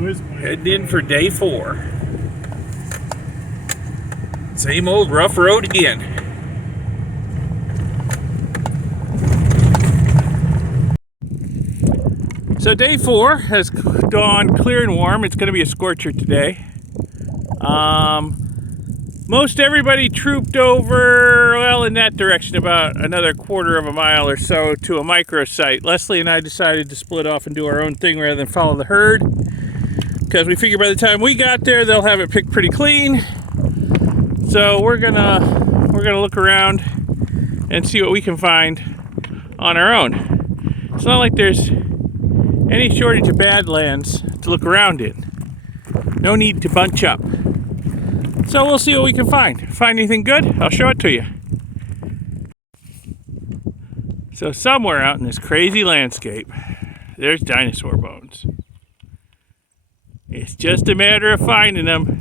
Heading in for day 4. Same old rough road again. So day 4 has gone clear and warm. It's going to be a scorcher today. Most everybody trooped over, well, in that direction about another quarter of a mile or so to a microsite. Leslie and I decided to split off and do our own thing rather than follow the herd, because we figured by the time we got there, they'll have it picked pretty clean. So we're gonna look around and see what we can find on our own. It's not like there's any shortage of Badlands to look around in. No need to bunch up. So we'll see what we can find. Find anything good, I'll show it to you. So somewhere out in this crazy landscape, there's dinosaur bones. It's just a matter of finding them.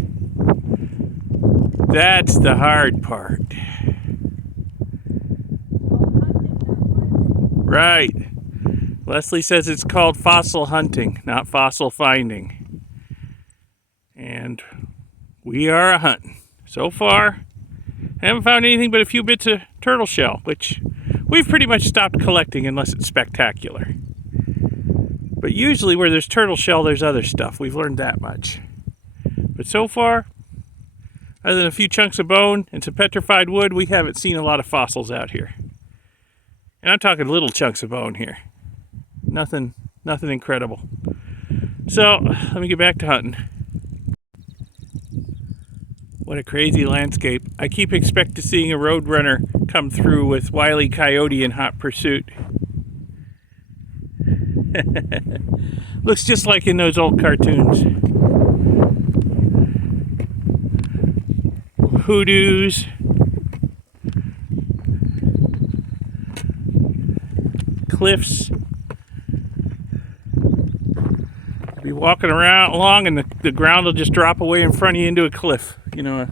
That's the hard part. Right. Leslie says it's called fossil hunting, not fossil finding. And we are hunting. So far, I haven't found anything but a few bits of turtle shell, which we've pretty much stopped collecting unless it's spectacular. But usually where there's turtle shell, there's other stuff. We've learned that much. But so far, other than a few chunks of bone and some petrified wood, we haven't seen a lot of fossils out here. And I'm talking little chunks of bone here. Nothing incredible. So, let me get back to hunting. What a crazy landscape. I keep expecting seeing a roadrunner come through with Wile E. Coyote in hot pursuit. Looks just like in those old cartoons. Hoodoos. Cliffs. You'll be walking along and the ground will just drop away in front of you into a cliff. You know, a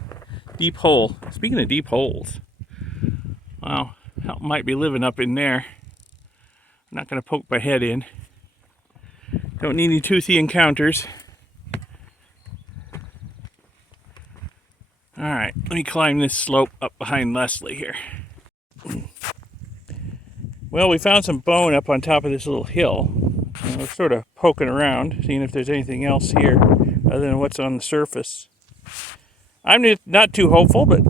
deep hole. Speaking of deep holes, wow, I might be living up in there. I'm not going to poke my head in. Don't need any toothy encounters. Alright, let me climb this slope up behind Leslie here. Well, we found some bone up on top of this little hill. We're sort of poking around, seeing if there's anything else here other than what's on the surface. I'm not too hopeful, but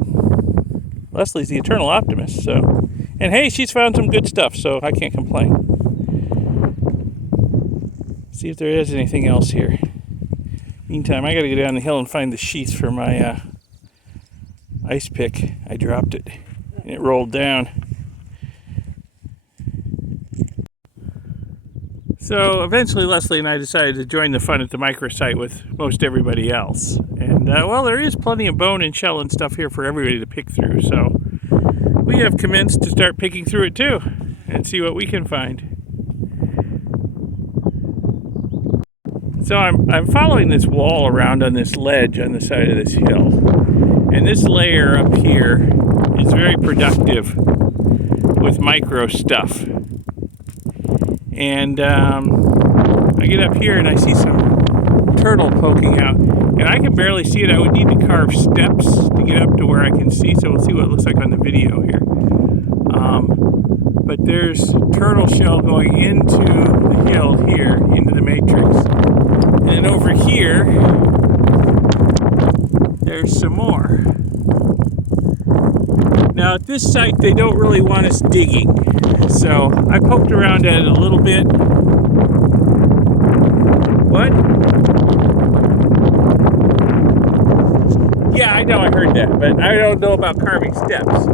Leslie's the eternal optimist, so. And hey, she's found some good stuff, so I can't complain. See if there is anything else here. Meantime, I gotta go down the hill and find the sheath for my ice pick. I dropped it, and it rolled down. So eventually Leslie and I decided to join the fun at the microsite with most everybody else. And well, there is plenty of bone and shell and stuff here for everybody to pick through. So we have commenced to start picking through it too and see what we can find. So I'm following this wall around on this ledge on the side of this hill. And this layer up here is very productive with micro stuff. And I get up here and I see some turtle poking out. And I can barely see it. I would need to carve steps to get up to where I can see. So we'll see what it looks like on the video here. But there's turtle shell going into the hill here, into the matrix. And then over here, there's some more. Now at this site, they don't really want us digging. So I poked around at it a little bit. What? Yeah, I know I heard that, but I don't know about carving steps.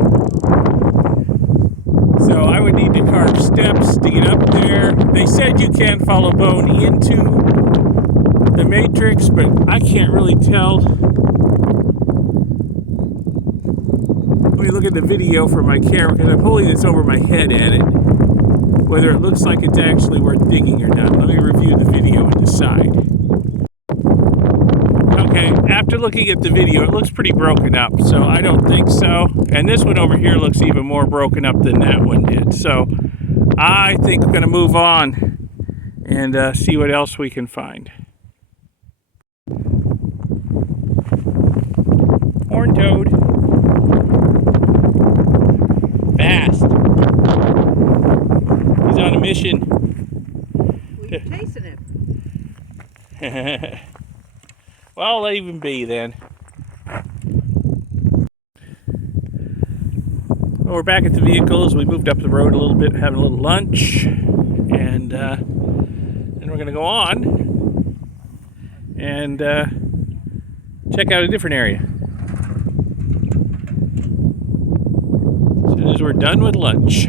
So I would need to carve steps to get up there. They said you can follow bone into the matrix, but I can't really tell. Let me look at the video from my camera because I'm holding this over my head at it. Whether it looks like it's actually worth digging or not. Let me review the video and decide. Okay, after looking at the video, it looks pretty broken up, so I don't think so. And this one over here looks even more broken up than that one did. So I think we're going to move on and see what else we can find. Horned toad. Fast. He's on a mission. Well, you're chasing him. Well, let even be then. Well, we're back at the vehicles. We moved up the road a little bit, having a little lunch, and then we're going to go on and check out a different area. As soon as we're done with lunch.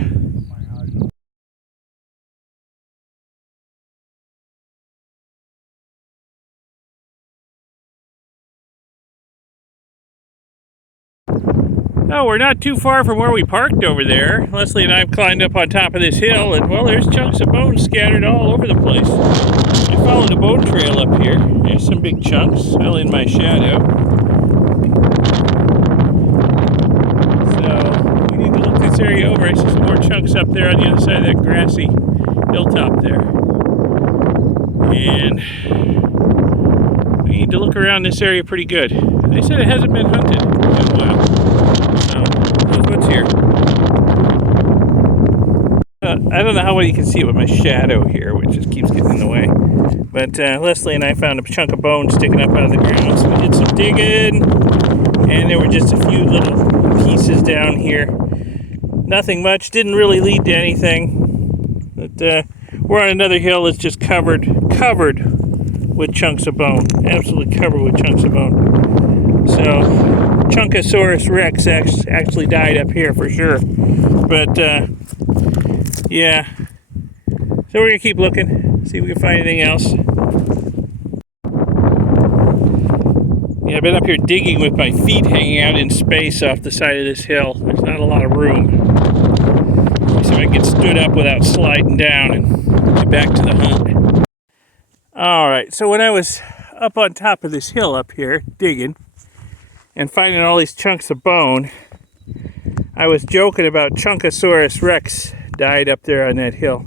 Oh, we're not too far from where we parked over there. Leslie and I have climbed up on top of this hill, and well, there's chunks of bone scattered all over the place. I followed a bone trail up here. There's some big chunks, well in my shadow. So, we need to look this area over. I see some more chunks up there on the other side of that grassy hilltop there. And we need to look around this area pretty good. They said it hasn't been hunted in a while. So, who knows what's here? I don't know how well you can see it with my shadow here, which just keeps getting in the way. But Leslie and I found a chunk of bone sticking up out of the ground, so we did some digging, and there were just a few little pieces down here. Nothing much, didn't really lead to anything. But we're on another hill that's just covered with chunks of bone. Absolutely covered with chunks of bone. So, Chunkosaurus rex actually died up here for sure. But, yeah. So we're going to keep looking, see if we can find anything else. Yeah, I've been up here digging with my feet hanging out in space off the side of this hill. There's not a lot of room. See if I can get stood up without sliding down and get back to the hunt. Alright, so when I was up on top of this hill up here, digging, and finding all these chunks of bone, I was joking about Chunkosaurus rex died up there on that hill.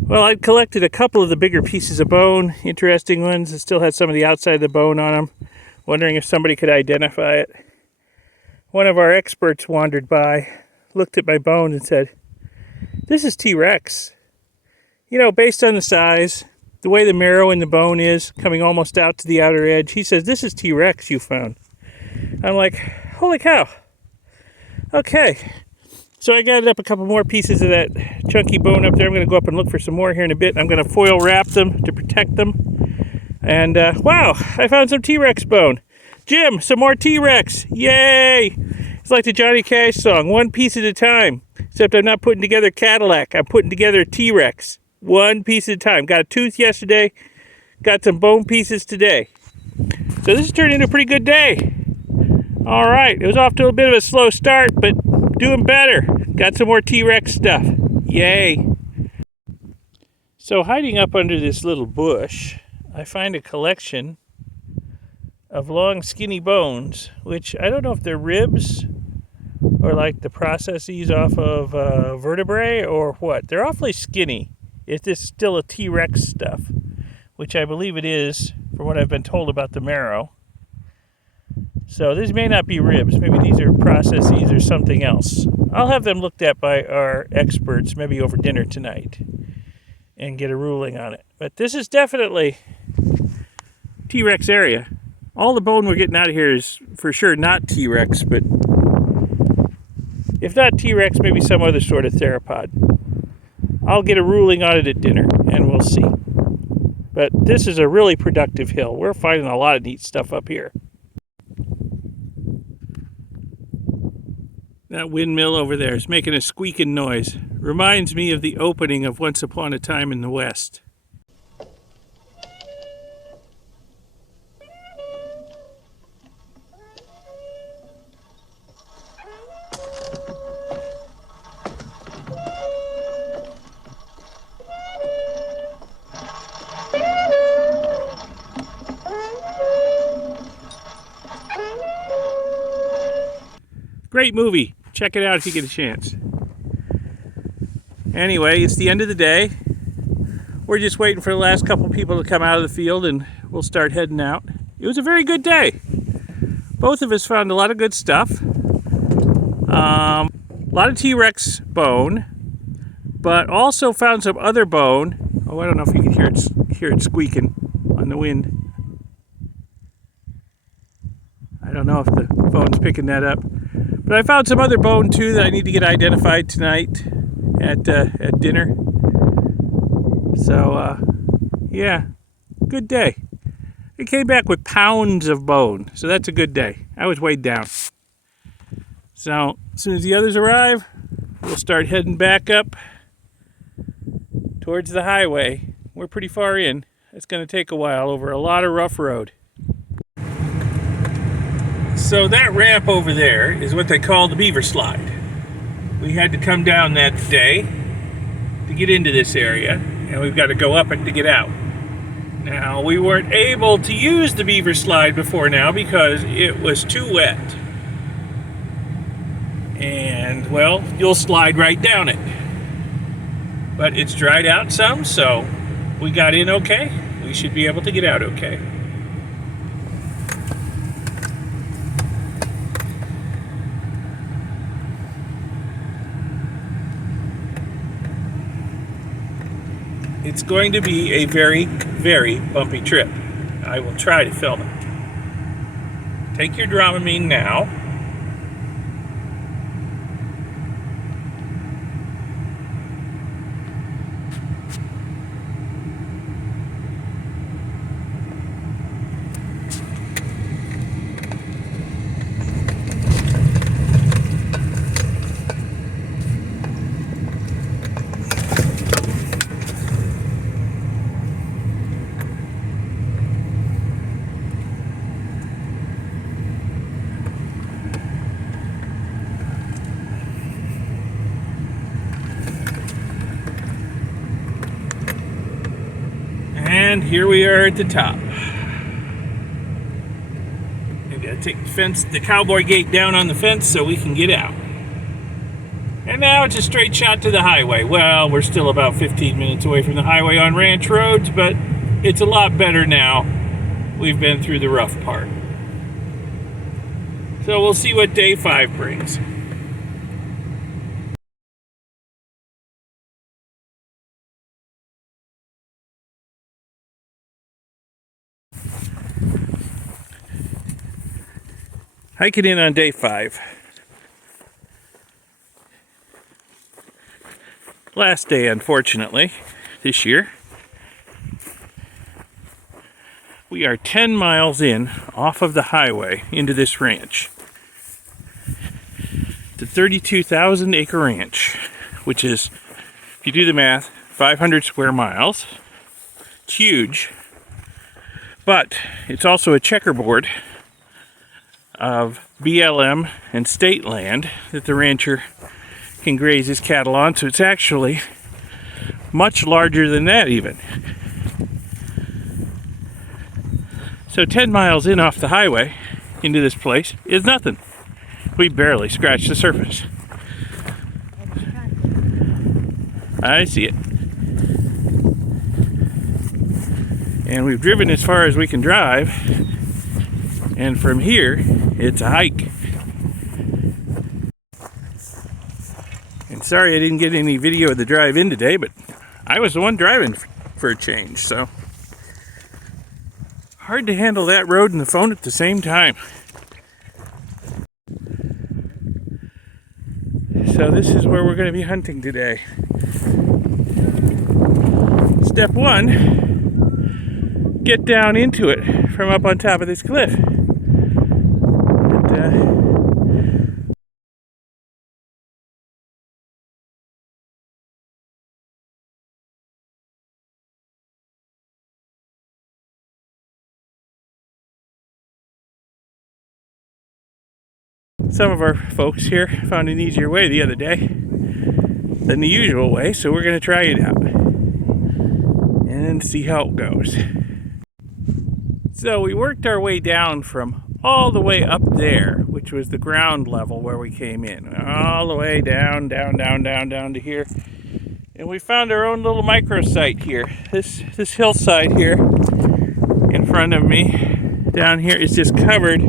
Well, I'd collected a couple of the bigger pieces of bone, interesting ones that still had some of the outside of the bone on them, wondering if somebody could identify it. One of our experts wandered by, looked at my bone and said, "This is T-Rex." You know, based on the size, the way the marrow in the bone is, coming almost out to the outer edge, he says, "This is T-Rex you found." I'm like, holy cow. Okay. So I gathered up a couple more pieces of that chunky bone up there. I'm going to go up and look for some more here in a bit. I'm going to foil wrap them to protect them. And, wow, I found some T-Rex bone. Jim, some more T-Rex. Yay! It's like the Johnny Cash song, one piece at a time. Except I'm not putting together Cadillac. I'm putting together a T-Rex. One piece at a time. Got a tooth yesterday. Got some bone pieces today. So this has turned into a pretty good day. All right. It was off to a bit of a slow start, but doing better. Got some more T-Rex stuff. Yay. So hiding up under this little bush, I find a collection of long skinny bones, which I don't know if they're ribs or like the processes off of vertebrae or what. They're awfully skinny. If this is still a T-Rex stuff, which I believe it is from what I've been told about the marrow. So these may not be ribs. Maybe these are processes or something else. I'll have them looked at by our experts maybe over dinner tonight and get a ruling on it. But this is definitely T-Rex area. All the bone we're getting out of here is for sure not T-Rex, but if not T-Rex, maybe some other sort of theropod. I'll get a ruling on it at dinner and we'll see. But this is a really productive hill. We're finding a lot of neat stuff up here. That windmill over there is making a squeaking noise. Reminds me of the opening of Once Upon a Time in the West. Great movie. Check it out if you get a chance. Anyway, it's the end of the day. We're just waiting for the last couple people to come out of the field and we'll start heading out. It was a very good day. both of us found a lot of good stuff. A lot of T-Rex bone, but also found some other bone. Oh, I don't know if you can hear it squeaking on the wind. I don't know if the phone's picking that up. But I found some other bone too that I need to get identified tonight at dinner. So, yeah, good day. I came back with pounds of bone, so that's a good day. I was weighed down. So, as soon as the others arrive, we'll start heading back up towards the highway. We're pretty far in. It's going to take a while over a lot of rough road. So that ramp over there is what they call the beaver slide. We had to come down that day to get into this area, and we've got to go up it to get out. Now, we weren't able to use the beaver slide before now because it was too wet. And, well, you'll slide right down it. But it's dried out some, so we got in okay. We should be able to get out okay. It's going to be a very, very bumpy trip. I will try to film it. Take your Dramamine now. And here we are at the top. I've got to take the cowboy gate down on the fence so we can get out. And now it's a straight shot to the highway. Well, we're still about 15 minutes away from the highway on ranch roads, but it's a lot better now. We've been through the rough part. So we'll see what day 5 brings. Hiking in on day 5. Last day, unfortunately, this year. We are 10 miles in off of the highway into this ranch. It's a 32,000 acre ranch, which is, if you do the math, 500 square miles. It's huge, but it's also a checkerboard of BLM and state land that the rancher can graze his cattle on, so it's actually much larger than that even. So 10 miles in off the highway into this place is nothing. We barely scratched the surface. I see it. And we've driven as far as we can drive, and from here it's a hike. And sorry I didn't get any video of the drive in today, but I was the one driving for a change, so hard to handle that road and the phone at the same time. So this is where we're going to be hunting today. Step 1, get down into it from up on top of this cliff. Some of our folks here found an easier way the other day than the usual way, so we're going to try it out and see how it goes. So we worked our way down from all the way up there, which was the ground level where we came in, all the way down to here, and we found our own little microsite here. This hillside here in front of me down here is just covered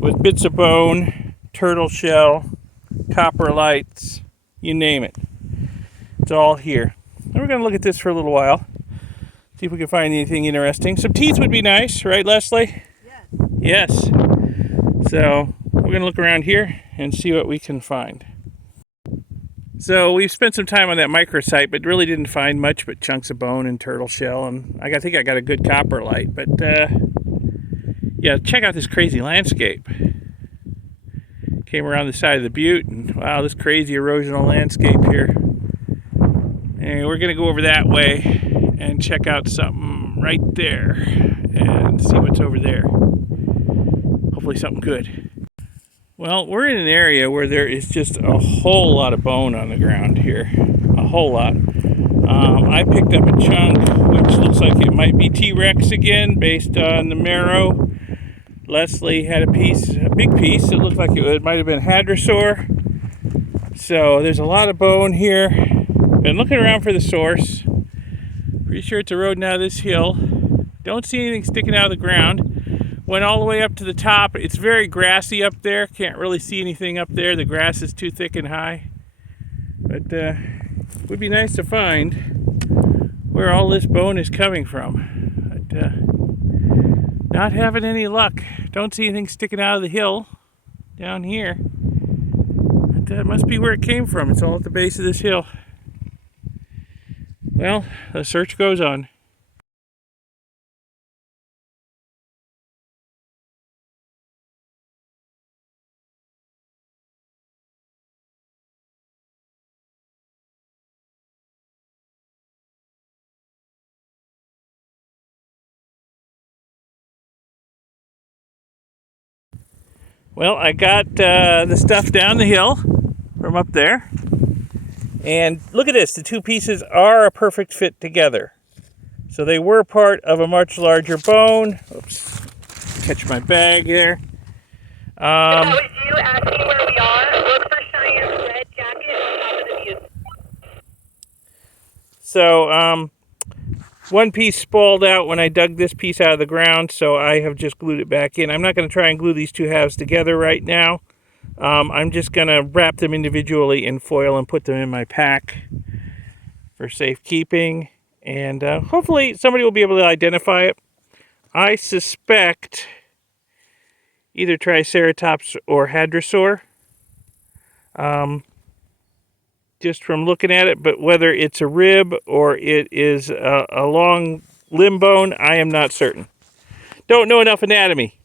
with bits of bone, turtle shell, copper lights, you name it. It's all here. And we're going to look at this for a little while. See if we can find anything interesting. Some teeth would be nice, right, Leslie? Yes. Yes. So we're going to look around here and see what we can find. So we've spent some time on that microsite, but really didn't find much but chunks of bone and turtle shell. And I think I got a good copper light. But yeah, check out this crazy landscape. Came around the side of the butte, and wow, this crazy erosional landscape here. And we're going to go over that way and check out something right there and see what's over there. Hopefully something good. Well, we're in an area where there is just a whole lot of bone on the ground here. A whole lot. I picked up a chunk which looks like it might be T-Rex again based on the marrow. Leslie had a big piece. It looked like it might have been Hadrosaur. So there's a lot of bone here. Been looking around for the source. Pretty sure it's eroding out of this hill. Don't see anything sticking out of the ground. Went all the way up to the top. It's very grassy up there. Can't really see anything up there. The grass is too thick and high. But it would be nice to find where all this bone is coming from. But not having any luck. Don't see anything sticking out of the hill down here. But that must be where it came from. It's all at the base of this hill. Well, the search goes on. Well, I got the stuff down the hill from up there. And look at this, the two pieces are a perfect fit together. So they were part of a much larger bone. Oops, catch my bag there. If that was you asking where we are, look for Cheyenne's red jacket on top of the view. So one piece spalled out when I dug this piece out of the ground, so I have just glued it back in. I'm not going to try and glue these two halves together right now. I'm just going to wrap them individually in foil and put them in my pack for safekeeping. And hopefully somebody will be able to identify it. I suspect either Triceratops or Hadrosaur. Just from looking at it, but whether it's a rib or it is a long limb bone, I am not certain. Don't know enough anatomy.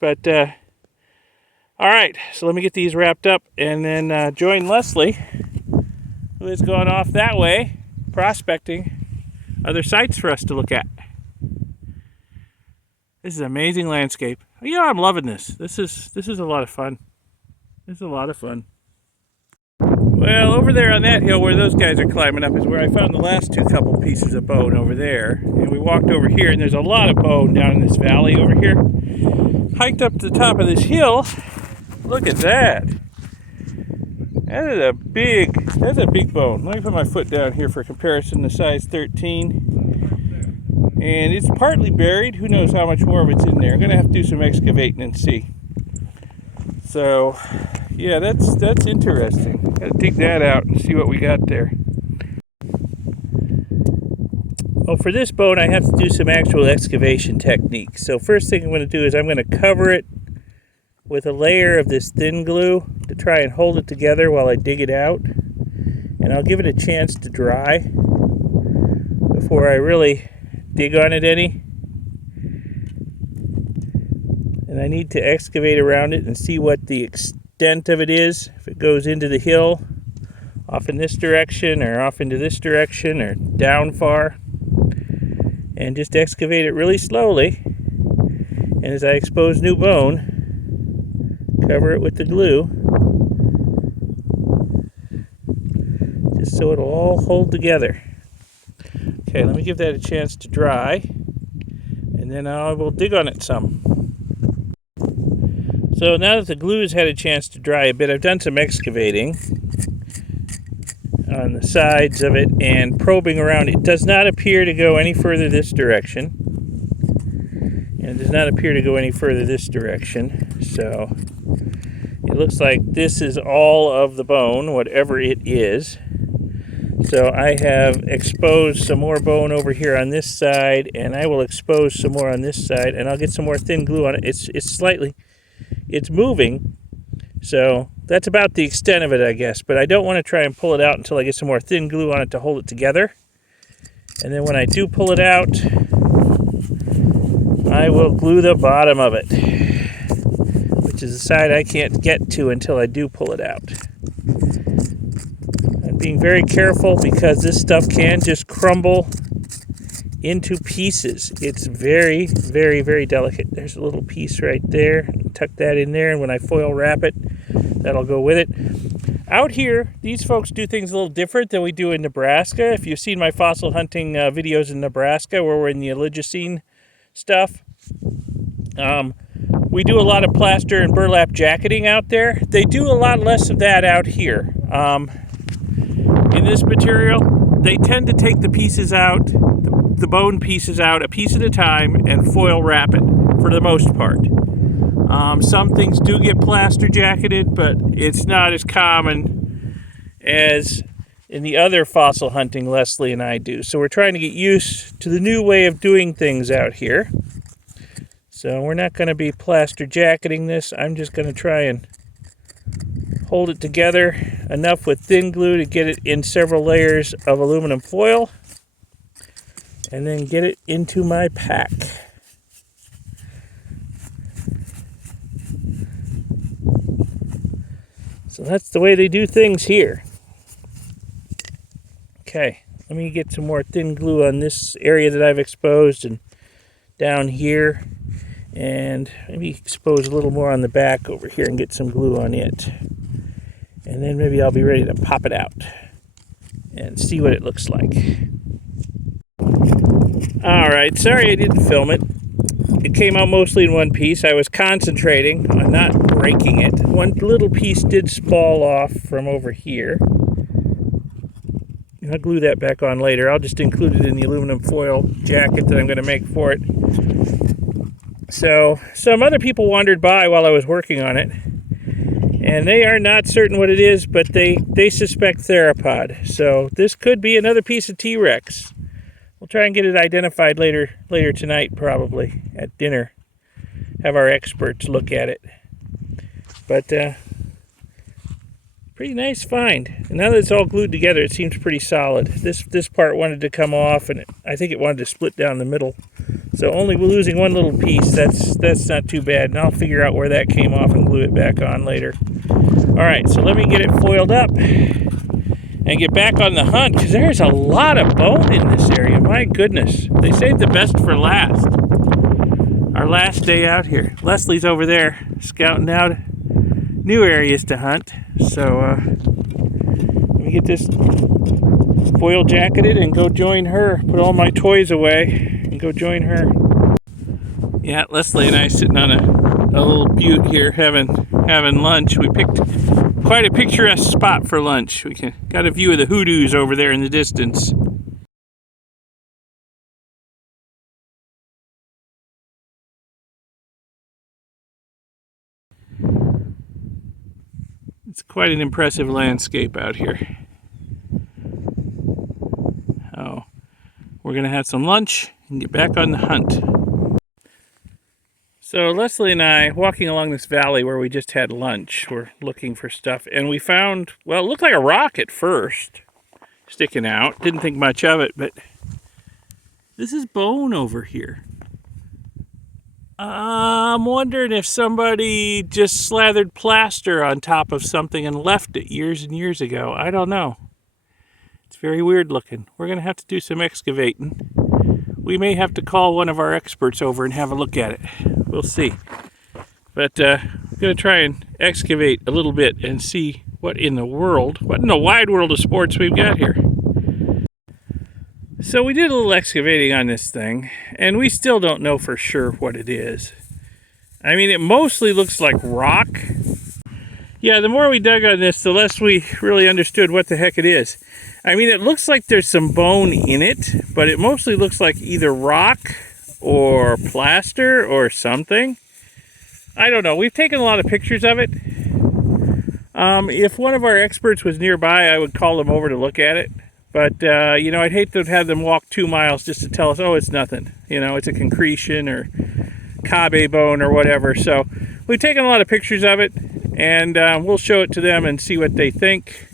But, all right, so let me get these wrapped up and then join Leslie, who has gone off that way, prospecting other sites for us to look at. This is an amazing landscape. You know, I'm loving this. This is a lot of fun. This is a lot of fun. Well, over there on that hill where those guys are climbing up is where I found the last couple pieces of bone over there. And we walked over here, and there's a lot of bone down in this valley over here. Hiked up to the top of this hill. Look at that. That's a big bone. Let me put my foot down here for comparison to size 13. And it's partly buried. Who knows how much more of it's in there. I'm going to have to do some excavating and see. So, yeah, that's interesting. Got to dig that out and see what we got there. Well, for this bone, I have to do some actual excavation techniques. So first thing I'm going to do is I'm going to cover it with a layer of this thin glue to try and hold it together while I dig it out. And I'll give it a chance to dry before I really dig on it any. And I need to excavate around it and see what the extent of it is. If it goes into the hill, off in this direction, or off into this direction, or down far. And just excavate it really slowly. And as I expose new bone, cover it with the glue. Just so it'll all hold together. Okay, let me give that a chance to dry. And then I will dig on it some. So now that the glue has had a chance to dry a bit, I've done some excavating on the sides of it and probing around. It does not appear to go any further this direction. And it does not appear to go any further this direction. So it looks like this is all of the bone, whatever it is. So I have exposed some more bone over here on this side, and I will expose some more on this side, and I'll get some more thin glue on it. It's moving, so that's about the extent of it, I guess. But I don't want to try and pull it out until I get some more thin glue on it to hold it together. And then when I do pull it out, I will glue the bottom of it, which is the side I can't get to until I do pull it out. Being very careful because this stuff can just crumble into pieces. It's very, very, very delicate. There's a little piece right there. Tuck that in there, and when I foil wrap it, that'll go with it. Out here, these folks do things a little different than we do in Nebraska. If you've seen my fossil hunting videos in Nebraska where we're in the Oligocene stuff, we do a lot of plaster and burlap jacketing out there. They do a lot less of that out here. In this material, they tend to take the pieces out, the bone pieces out a piece at a time and foil wrap it for the most part. Some things do get plaster jacketed, but it's not as common as in the other fossil hunting Leslie and I do. So we're trying to get used to the new way of doing things out here. So we're not going to be plaster jacketing this. I'm just going to try and hold it together enough with thin glue to get it in several layers of aluminum foil, and then get it into my pack. So that's the way they do things here. Okay, let me get some more thin glue on this area that I've exposed and down here, and maybe expose a little more on the back over here and get some glue on it. And then maybe I'll be ready to pop it out and see what it looks like. Alright, sorry I didn't film it. It came out mostly in one piece. I was concentrating on not breaking it. One little piece did fall off from over here. I'll glue that back on later. I'll just include it in the aluminum foil jacket that I'm going to make for it. So, some other people wandered by while I was working on it. And they are not certain what it is, but they suspect theropod. So this could be another piece of T-Rex. We'll try and get it identified later tonight, probably, at dinner. Have our experts look at it. But, pretty nice find. And now that it's all glued together, it seems pretty solid. This part wanted to come off, and I think it wanted to split down the middle. So only losing one little piece, that's not too bad. And I'll figure out where that came off and glue it back on later. Alright, so let me get it foiled up and get back on the hunt, because there's a lot of bone in this area. My goodness. They saved the best for last. Our last day out here. Leslie's over there scouting out new areas to hunt. So let me get this foil jacketed and go join her. Put all my toys away and go join her. Yeah, Leslie and I sitting on a little butte here having lunch. We picked quite a picturesque spot for lunch. We got a view of the hoodoos over there in the distance. It's quite an impressive landscape out here. Oh, we're gonna have some lunch and get back on the hunt. So Leslie and I, walking along this valley where we just had lunch, we're looking for stuff, and we found, well, it looked like a rock at first, sticking out. Didn't think much of it, but this is bone over here. I'm wondering if somebody just slathered plaster on top of something and left it years and years ago. I don't know. It's very weird looking. We're going to have to do some excavating. We may have to call one of our experts over and have a look at it. We'll see. But I'm going to try and excavate a little bit and see what in the wide world of sports we've got here. So we did a little excavating on this thing, and we still don't know for sure what it is. I mean, it mostly looks like rock. Yeah, the more we dug on this, the less we really understood what the heck it is. I mean, it looks like there's some bone in it, but it mostly looks like either rock or plaster or something. I don't know. We've taken a lot of pictures of it. If one of our experts was nearby, I would call them over to look at it. But, you know, I'd hate to have them walk 2 miles just to tell us, oh, it's nothing. You know, it's a concretion or Cabe bone or whatever. So we've taken a lot of pictures of it, and we'll show it to them and see what they think.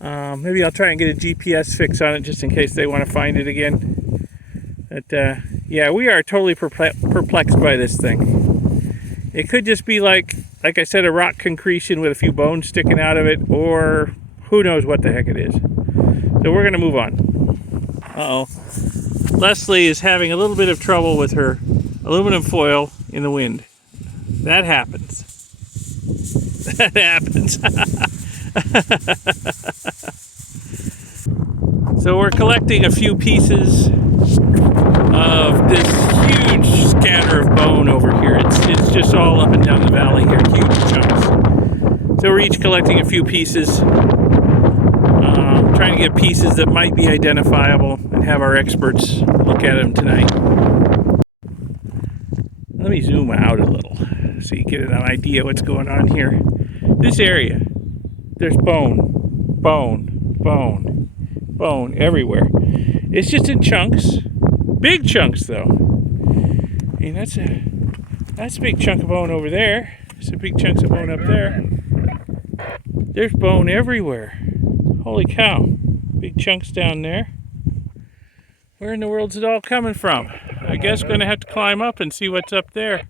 Maybe I'll try and get a GPS fix on it just in case they want to find it again. But, yeah, we are totally perplexed by this thing. It could just be like I said, a rock concretion with a few bones sticking out of it, or who knows what the heck it is. So we're going to move on. Uh-oh. Leslie is having a little bit of trouble with her aluminum foil in the wind. That happens. That happens. So we're collecting a few pieces of this huge scatter of bone over here. It's just all up and down the valley here, huge chunks. So we're each collecting a few pieces, trying to get pieces that might be identifiable and have our experts look at them tonight. Let me zoom out a little so you get an idea what's going on here. This area, there's bone everywhere. It's just in chunks, big chunks though. I mean, that's a big chunk of bone over there. There's a big chunks of bone up there. There's bone everywhere. Holy cow. Big chunks down there. Where in the world's it all coming from? I guess we're going to have to climb up and see what's up there.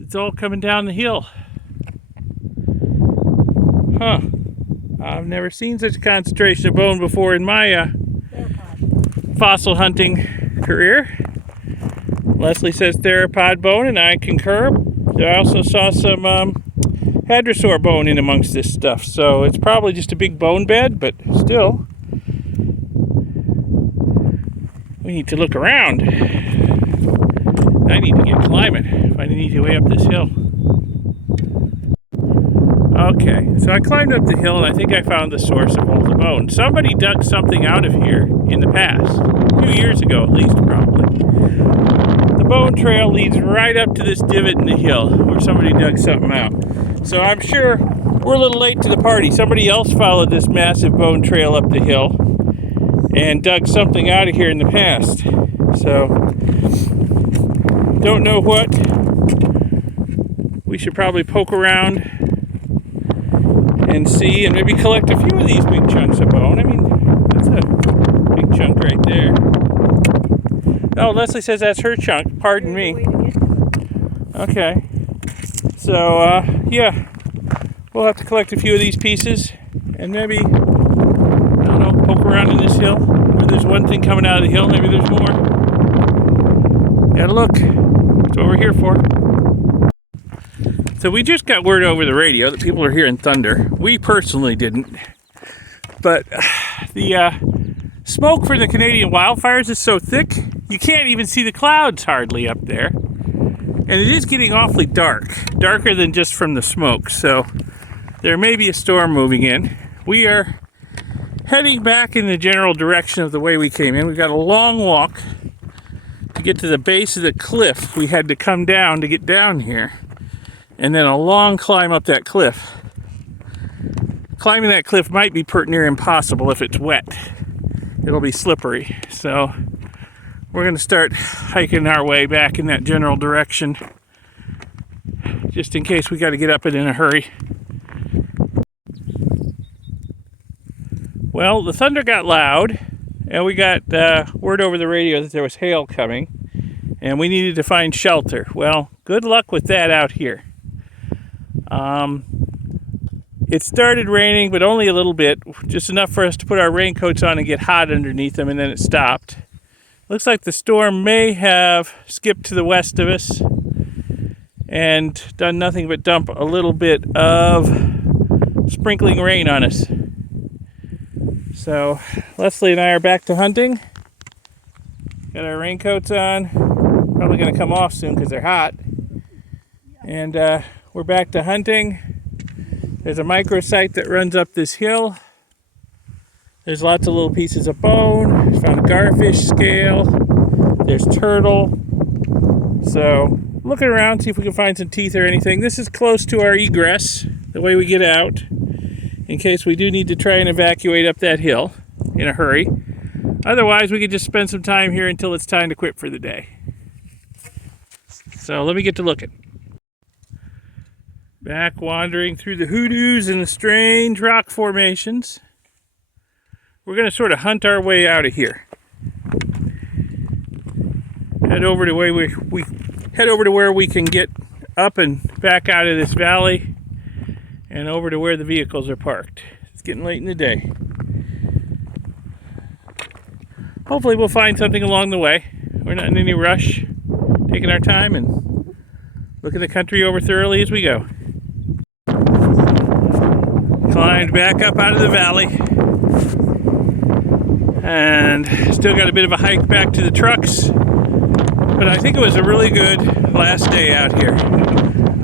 It's all coming down the hill. Huh. I've never seen such a concentration of bone before in my fossil hunting career. Leslie says theropod bone, and I concur. I also saw some hadrosaur bone in amongst this stuff, so it's probably just a big bone bed, but still. We need to look around. I need to get climbing, find an easy way up this hill. Okay, so I climbed up the hill and I think I found the source of all the bone. Somebody dug something out of here in the past, a few years ago at least probably. The bone trail leads right up to this divot in the hill where somebody dug something out. So I'm sure we're a little late to the party. Somebody else followed this massive bone trail up the hill and dug something out of here in the past. So, don't know what. We should probably poke around and see, and maybe collect a few of these big chunks of bone. I mean, that's a big chunk right there. Oh, Leslie says that's her chunk. Pardon me. Okay. So, yeah. We'll have to collect a few of these pieces and maybe, I don't know, poke around in this hill. Maybe there's one thing coming out of the hill. Maybe there's more. Gotta look. That's what we're here for. So we just got word over the radio that people are hearing thunder. We personally didn't. But the smoke for the Canadian wildfires is so thick, you can't even see the clouds hardly up there. And it is getting awfully dark. Darker than just from the smoke. So there may be a storm moving in. We are heading back in the general direction of the way we came in. We've got a long walk to get to the base of the cliff. We had to come down to get down here. And then a long climb up that cliff. Climbing that cliff might be pretty near impossible if it's wet. It'll be slippery. So we're going to start hiking our way back in that general direction, just in case we got to get up it in a hurry. Well, the thunder got loud, and we got word over the radio that there was hail coming, and we needed to find shelter. Well, good luck with that out here. It started raining, but only a little bit, just enough for us to put our raincoats on and get hot underneath them, and then it stopped. Looks like the storm may have skipped to the west of us and done nothing but dump a little bit of sprinkling rain on us. So Leslie and I are back to hunting. Got our raincoats on. Probably going to come off soon because they're hot. And we're back to hunting. There's a microsite that runs up this hill. There's lots of little pieces of bone. Found a garfish scale. There's turtle. So looking around, see if we can find some teeth or anything. This is close to our egress, the way we get out, in case we do need to try and evacuate up that hill in a hurry. Otherwise, we could just spend some time here until it's time to quit for the day. So let me get to looking. Back wandering through the hoodoos and the strange rock formations. We're going to sort of hunt our way out of here. Head over to where we can get up and back out of this valley and over to where the vehicles are parked. It's getting late in the day. Hopefully we'll find something along the way. We're not in any rush, taking our time and looking the country over thoroughly as we go. Climbed back up out of the valley and still got a bit of a hike back to the trucks, but I think it was a really good last day out here.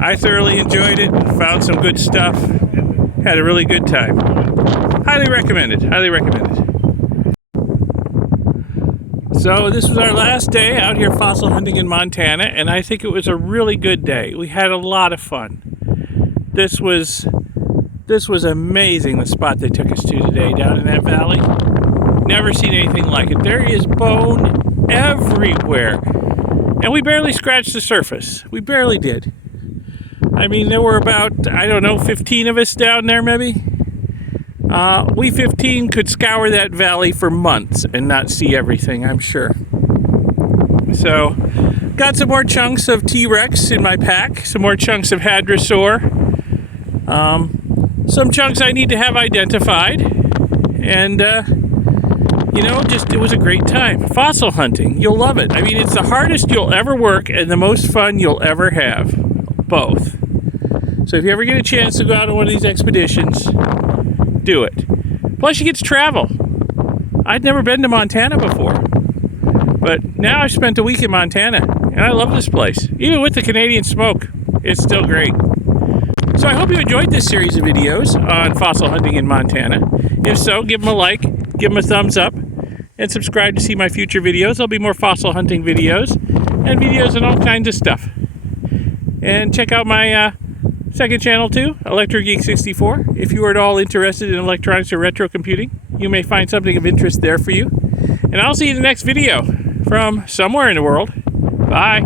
I thoroughly enjoyed it, found some good stuff, had a really good time. Highly recommended, highly recommended. So this was our last day out here fossil hunting in Montana, and I think it was a really good day. We had a lot of fun. This was amazing, the spot they took us to today down in that valley. Never seen anything like it. There is bone everywhere. And we barely scratched the surface. We barely did. I mean, there were about, I don't know, 15 of us down there maybe. We 15 could scour that valley for months and not see everything, I'm sure. So, got some more chunks of T-Rex in my pack. Some more chunks of Hadrosaur. Some chunks I need to have identified. And, it was a great time. Fossil hunting, you'll love it. I mean, it's the hardest you'll ever work and the most fun you'll ever have. Both. So if you ever get a chance to go out on one of these expeditions, do it. Plus you get to travel. I'd never been to Montana before. But now I've spent a week in Montana, and I love this place. Even with the Canadian smoke, it's still great. So I hope you enjoyed this series of videos on fossil hunting in Montana. If so, give them a like, give them a thumbs up, and subscribe to see my future videos. There'll be more fossil hunting videos, and videos on all kinds of stuff. And check out my second channel too, Electro Geek 64. If you are at all interested in electronics or retro computing, you may find something of interest there for you. And I'll see you in the next video from somewhere in the world. Bye.